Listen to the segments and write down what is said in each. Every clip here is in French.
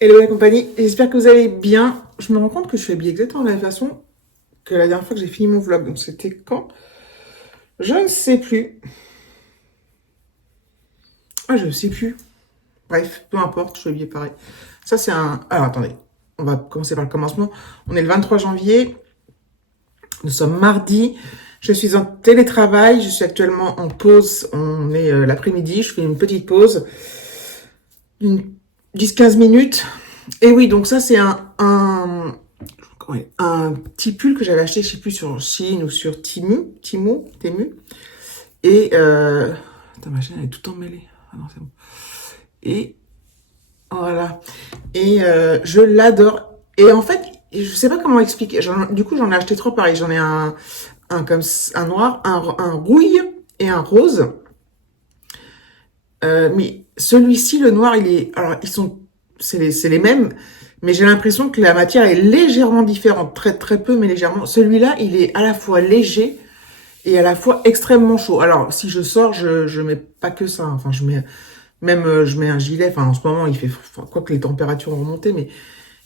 Hello la compagnie, j'espère que vous allez bien. Je me rends compte que je suis habillée exactement de la même façon que la dernière fois que j'ai fini mon vlog. Donc c'était quand? Je ne sais plus. Ah, je ne sais plus. Bref, peu importe, je suis habillée pareil. Ça c'est un... Alors attendez, on va commencer par le commencement. On est le 23 janvier, nous sommes mardi. Je suis en télétravail, je suis actuellement en pause. On est l'après-midi, je fais une petite pause d'une 10-15 minutes. Et oui, donc ça c'est ouais, un petit pull que j'avais acheté, je sais plus, sur Shein ou sur Temu. Et attends, ma chaîne elle est tout emmêlée. Ah non, c'est bon. Et voilà. Et je l'adore. Et en fait, je sais pas comment expliquer. Du coup, j'en ai acheté trois pareils. J'en ai un comme un noir, un rouille et un rose. Mais celui-ci, le noir, il est. Alors, c'est les mêmes, mais j'ai l'impression que la matière est légèrement différente, très très peu, mais légèrement. Celui-là, il est à la fois léger et à la fois extrêmement chaud. Alors, si je sors, je mets pas que ça. Enfin, je mets même je mets un gilet. Enfin, en ce moment, il fait quoi que les températures ont remonté, mais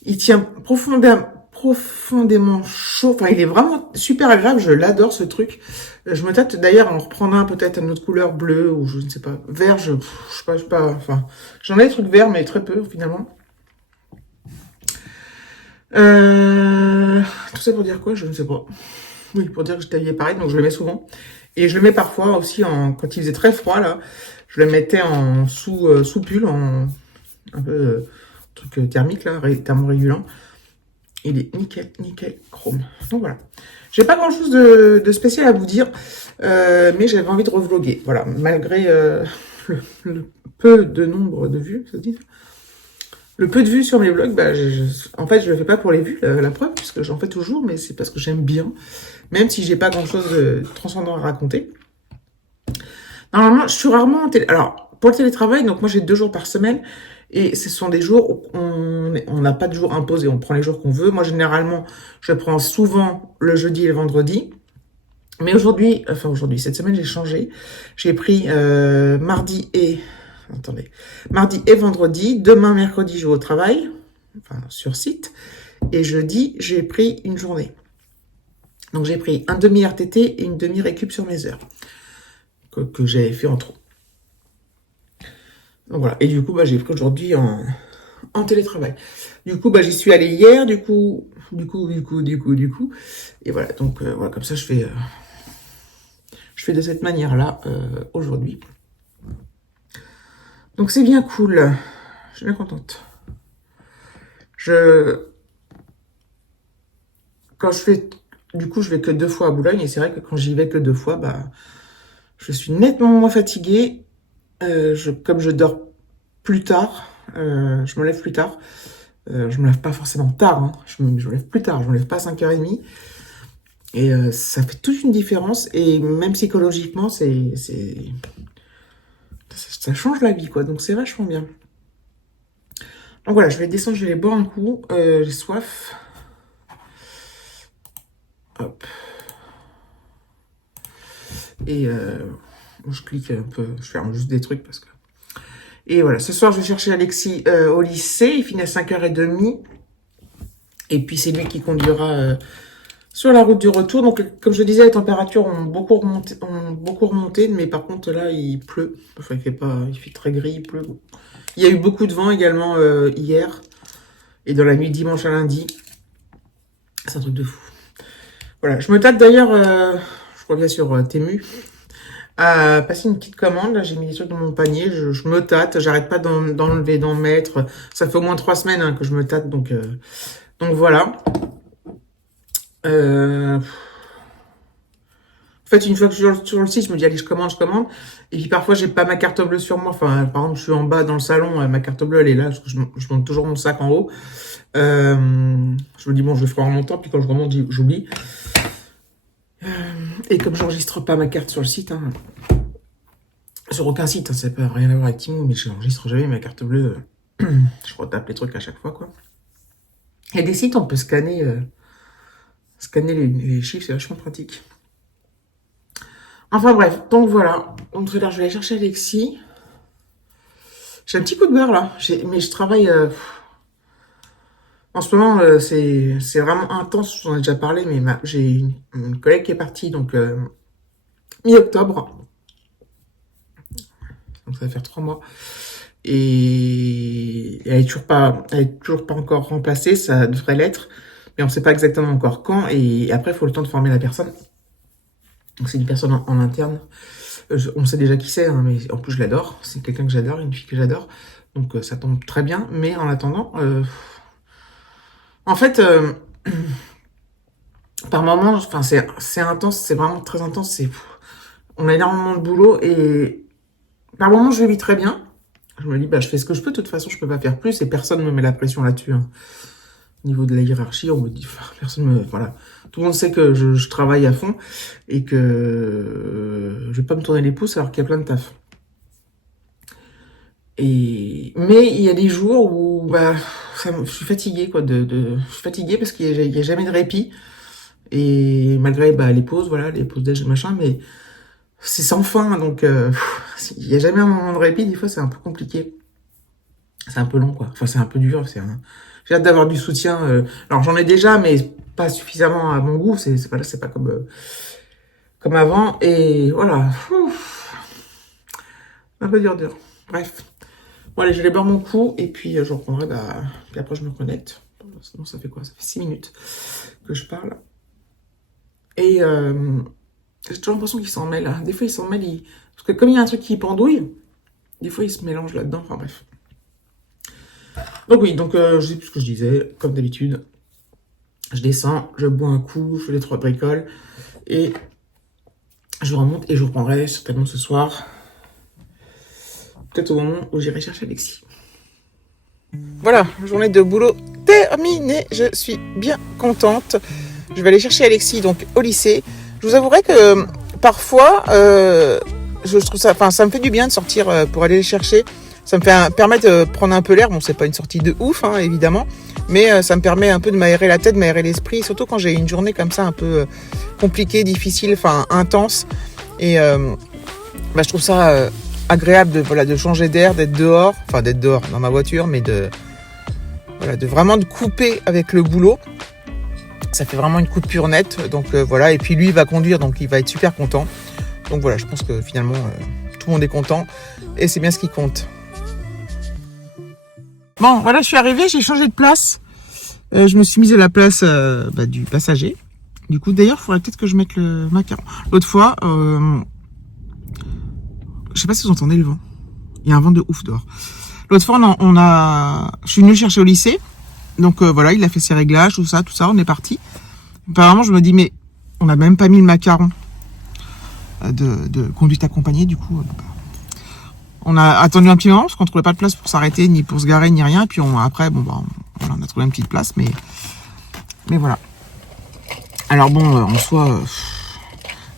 il tient profondément chaud. Enfin, il est vraiment super agréable. Je l'adore ce truc. Je me tâte d'ailleurs à en reprendre un peut-être à une autre couleur bleue ou je ne sais pas vert. Je sais pas. Enfin, j'en ai des trucs verts, mais très peu finalement. Euh, Tout ça pour dire quoi? Je ne sais pas. Oui, pour dire que j'étais habillée pareil, donc je le mets souvent. Et je le mets parfois aussi quand il faisait très froid là, je le mettais en sous pull, en un peu truc thermique là, thermorégulant. Il est nickel chrome. Donc voilà. J'ai pas grand chose de spécial à vous dire, mais j'avais envie de revloguer. Voilà, malgré le peu de nombre de vues, ça se dit. Le peu de vues sur mes vlogs, bah, en fait, je le fais pas pour les vues, la preuve, puisque j'en fais toujours, mais c'est parce que j'aime bien, même si j'ai pas grand chose de transcendant à raconter. Normalement, je suis rarement en télé. Alors, pour le télétravail, donc moi j'ai 2 jours par semaine, et ce sont des jours où on n'a pas de jour imposé, on prend les jours qu'on veut. Moi, généralement, je prends souvent le jeudi et le vendredi. Mais aujourd'hui, cette semaine, j'ai changé. J'ai pris attendez, mardi et vendredi. Demain, mercredi, je vais au travail, enfin sur site. Et jeudi, j'ai pris une journée. Donc j'ai pris un demi-RTT et une demi-récup sur mes heures que j'avais fait en trop. Donc voilà. Et du coup, bah, j'ai pris aujourd'hui en télétravail. Du coup, bah, j'y suis allée hier, du coup. Et voilà, donc voilà, comme ça, je fais de cette manière-là aujourd'hui. Donc c'est bien cool. Je suis bien contente. Je, quand je fais, du coup, je vais que 2 fois à Boulogne et c'est vrai que quand j'y vais que 2 fois, bah, je suis nettement moins fatiguée. Comme je dors plus tard, je me lève plus tard. Je me lève pas forcément tard, hein. Je me lève plus tard. Je me lève pas à 5h30. Et ça fait toute une différence. Et même psychologiquement, ça change la vie, quoi. Donc c'est vachement bien. Donc voilà, je vais descendre, je vais aller boire un coup. J'ai soif. Hop. Et je clique un peu, je ferme juste des trucs parce que... Et voilà, ce soir, je vais chercher Alexis au lycée. Il finit à 5h30. Et puis, c'est lui qui conduira sur la route du retour. Donc, comme je disais, les températures ont beaucoup remonté. Mais par contre, là, il pleut. Enfin, il fait très gris, il pleut. Il y a eu beaucoup de vent également hier. Et dans la nuit dimanche à lundi. C'est un truc de fou. Voilà, je me tâte d'ailleurs, je reviens sur Temu, à passer une petite commande. Là, j'ai mis des trucs dans mon panier. Je me tâte. J'arrête pas d'enlever, d'en mettre. Ça fait au moins 3 semaines hein, que je me tâte. Donc voilà. En fait, une fois que je suis sur le site, je me dis, allez, je commande. Et puis parfois, j'ai pas ma carte bleue sur moi. Enfin, par exemple, je suis en bas dans le salon, ma carte bleue, elle est là, parce que je monte toujours mon sac en haut. Je me dis, bon, je le ferai en montant, puis quand je remonte, j'oublie. Et comme j'enregistre pas ma carte sur le site, hein, sur aucun site, hein, ça peut rien à voir avec Timo, mais je n'enregistre jamais ma carte bleue. Je retape les trucs à chaque fois, quoi. Il y a des sites, on peut scanner les chiffres, c'est vachement pratique. Enfin bref, donc voilà. Donc tout à l'heure, je vais aller chercher Alexis. J'ai un petit coup de beurre là, mais je travaille. En ce moment, c'est vraiment intense, j'en ai déjà parlé, mais j'ai une collègue qui est partie, donc mi-octobre, donc ça va faire 3 mois, et elle est toujours pas encore remplacée, ça devrait l'être, mais on sait pas exactement encore quand, et après, il faut le temps de former la personne. Donc c'est une personne en interne. On sait déjà qui c'est, hein, mais en plus je l'adore, c'est quelqu'un que j'adore, une fille que j'adore, donc ça tombe très bien, mais en attendant, en fait, par moments, enfin c'est intense, c'est vraiment très intense, on a énormément de boulot, et par moments je le vis très bien. Je me dis, bah, je fais ce que je peux, de toute façon, je peux pas faire plus, et personne me met la pression là-dessus, hein. Au niveau de la hiérarchie, on me dit, enfin, personne me, voilà. Tout le monde sait que je travaille à fond, et que je vais pas me tourner les pouces alors qu'il y a plein de taf. Mais il y a des jours où, bah, je suis fatiguée, quoi, je suis fatiguée parce qu'il y a jamais de répit, et malgré, bah, les pauses, voilà, les pauses déj, machin, mais c'est sans fin, donc, il y a jamais un moment de répit, des fois, c'est un peu compliqué. C'est un peu long, quoi. Enfin, c'est un peu dur. J'ai hâte d'avoir du soutien. Alors, j'en ai déjà, mais pas suffisamment à mon goût. C'est pas comme avant. Et voilà. Ouf. Un peu dur. Bref. Bon, allez, je vais boire mon coup. Et puis, je reprendrai. Bah, puis après, je me connecte. Sinon, ça fait quoi? Ça fait 6 minutes que je parle. Et j'ai toujours l'impression qu'il s'en mêle. Des fois, il s'en mêle. Parce que comme il y a un truc qui pendouille, des fois, il se mélange là-dedans. Enfin, bref. Donc oui, donc je sais plus ce que je disais, comme d'habitude. Je descends, je bois un coup, je fais les 3 bricoles, et je remonte, et je reprendrai certainement ce soir, peut-être au moment où j'irai chercher Alexis. Voilà, journée de boulot terminée, je suis bien contente. Je vais aller chercher Alexis donc au lycée. Je vous avouerai que parfois, je trouve ça, enfin, ça me fait du bien de sortir pour aller les chercher. Ça me permet de prendre un peu l'air. Bon, c'est pas une sortie de ouf, hein, évidemment, mais ça me permet un peu de m'aérer la tête, m'aérer l'esprit, surtout quand j'ai une journée comme ça un peu compliquée, difficile, enfin intense. Et bah, je trouve ça agréable de changer d'air, d'être dehors dans ma voiture, mais de vraiment de couper avec le boulot. Ça fait vraiment une coupure nette. Donc voilà. Et puis lui, il va conduire, donc il va être super content. Donc voilà, je pense que finalement, tout le monde est content, et c'est bien ce qui compte. Bon, voilà, je suis arrivée, j'ai changé de place. Je me suis mise à la place du passager. Du coup, d'ailleurs, il faudrait peut-être que je mette le macaron. L'autre fois, je sais pas si vous entendez le vent. Il y a un vent de ouf dehors. L'autre fois, je suis venue chercher au lycée. Donc voilà, il a fait ses réglages, tout ça, on est parti. Apparemment, je me dis, mais on n'a même pas mis le macaron de conduite accompagnée, du coup. On a attendu un petit moment parce qu'on trouvait pas de place pour s'arrêter, ni pour se garer, ni rien. Et puis après, voilà, on a trouvé une petite place, mais voilà. Alors bon, en soi,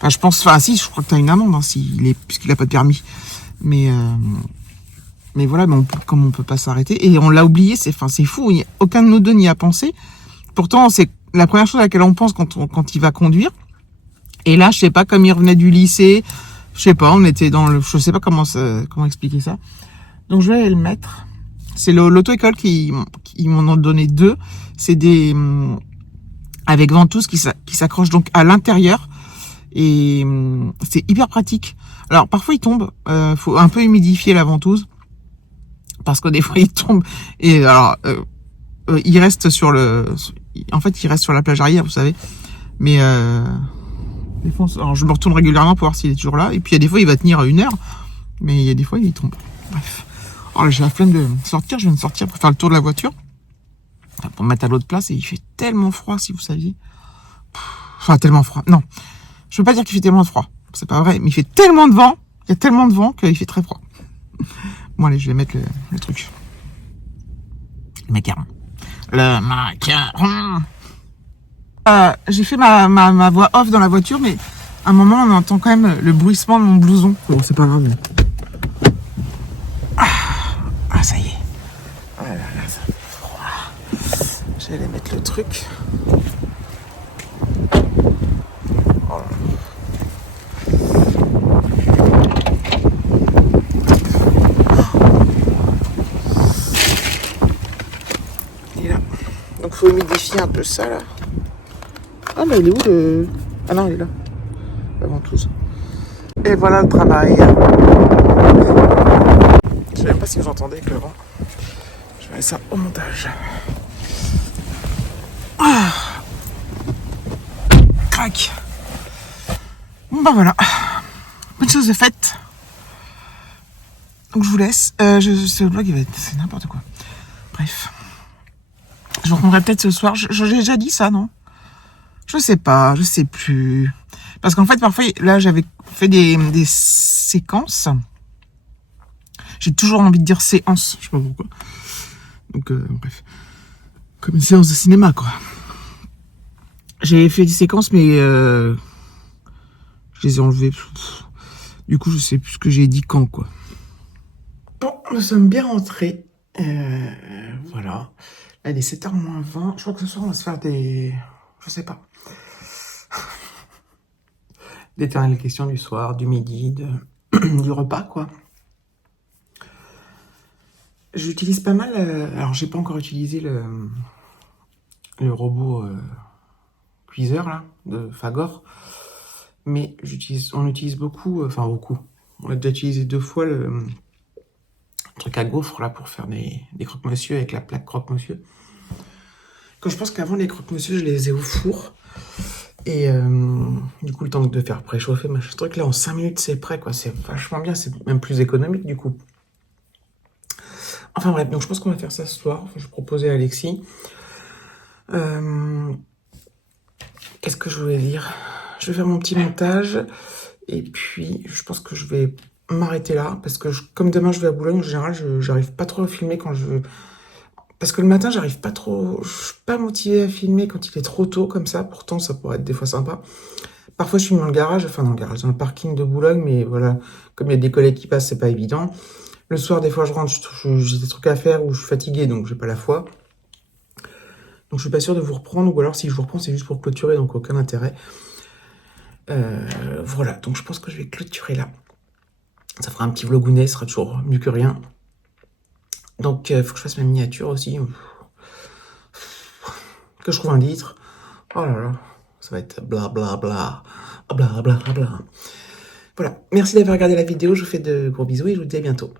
je pense, si, je crois que t'as une amende, hein, puisqu'il a pas de permis. Mais voilà, comme on peut pas s'arrêter, et on l'a oublié, c'est fou. Aucun de nous deux n'y a pensé. Pourtant, c'est la première chose à laquelle on pense quand il va conduire. Et là, je sais pas, comme il revenait du lycée. Je sais pas, on était je sais pas comment expliquer ça. Donc je vais aller le mettre. C'est l'auto-école ils m'en ont donné 2. C'est des avec ventouses qui s'accrochent donc à l'intérieur, et c'est hyper pratique. Alors parfois il tombe, faut un peu humidifier la ventouse parce que des fois il tombe, et alors il reste sur la plage arrière, vous savez. Mais alors je me retourne régulièrement pour voir s'il est toujours là. Et puis il y a des fois il va tenir 1 heure, mais il y a des fois il tombe. Bref. Alors là, j'ai la flemme de sortir. Je viens de sortir pour faire le tour de la voiture, pour me mettre à l'autre place, et il fait tellement froid, si vous saviez. Enfin, tellement froid. Non, je peux pas dire qu'il fait tellement froid. C'est pas vrai, mais il fait tellement de vent. Il y a tellement de vent qu'il fait très froid. Bon allez, je vais mettre le truc. Le macaron. J'ai fait ma voix off dans la voiture, mais à un moment, on entend quand même le bruissement de mon blouson. Bon, c'est pas grave. Ah, ça y est. Ah là là, ça fait froid. Je vais aller mettre le truc. Oh là. faut humidifier un peu ça, là. Ah, mais il est où le... Ah non, il est là. La ventouse. Et voilà le travail. Je sais même pas si vous entendez avec le vent. Je vais mettre ça au montage. Ah, crac. Bon bah voilà. Bonne chose de faite. Donc je vous laisse. Ce vlog il va être... C'est n'importe quoi. Bref. Je vous reprendrai peut-être ce soir. J'ai déjà dit ça, non? Je sais pas, je sais plus. Parce qu'en fait, parfois, là, j'avais fait des séquences. J'ai toujours envie de dire séance, je sais pas pourquoi. Donc, bref. Comme une séance de cinéma, quoi. J'ai fait des séquences, mais je les ai enlevées. Du coup, je sais plus ce que j'ai dit quand, quoi. Bon, nous sommes bien rentrés. Voilà. Là, il est 7h moins 20. Je crois que ce soir, on va se faire des... Je sais pas. D'éternelles questions du soir, du midi, du repas, quoi. J'utilise pas mal... alors, j'ai pas encore utilisé le robot cuiseur, là, de Fagor. Mais on utilise beaucoup... Enfin, beaucoup. On a déjà utilisé 2 fois le truc à gaufres, là, pour faire des croque-monsieur avec la plaque croque-monsieur. Quand je pense qu'avant, les croque-monsieur, je les faisais au four. Et du coup, le temps de faire préchauffer, ce truc là, en 5 minutes, c'est prêt, quoi. C'est vachement bien, c'est même plus économique, du coup. Enfin bref, donc je pense qu'on va faire ça ce soir. Enfin, je proposais à Alexis. Qu'est-ce que je voulais dire? Je vais faire mon petit montage. Et puis, je pense que je vais m'arrêter là. Parce que comme demain, je vais à Boulogne, en général, j'arrive pas trop à filmer quand je... Parce que le matin, j'arrive pas trop... Je suis pas motivée à filmer quand il est trop tôt, comme ça. Pourtant, ça pourrait être des fois sympa. Parfois, je suis dans le garage, dans le parking de Boulogne, mais voilà, comme il y a des collègues qui passent, c'est pas évident. Le soir, des fois, je rentre, j'ai des trucs à faire ou je suis fatigué, donc j'ai pas la foi. Donc, je suis pas sûr de vous reprendre, ou alors si je vous reprends, c'est juste pour clôturer, donc aucun intérêt. Voilà, donc je pense que je vais clôturer là. Ça fera un petit vlogounet, ce sera toujours mieux que rien. Donc, faut que je fasse ma miniature aussi. Que je trouve un litre. Oh là là, ça va être blablabla. Blablabla. Voilà, merci d'avoir regardé la vidéo, je vous fais de gros bisous et je vous dis à bientôt.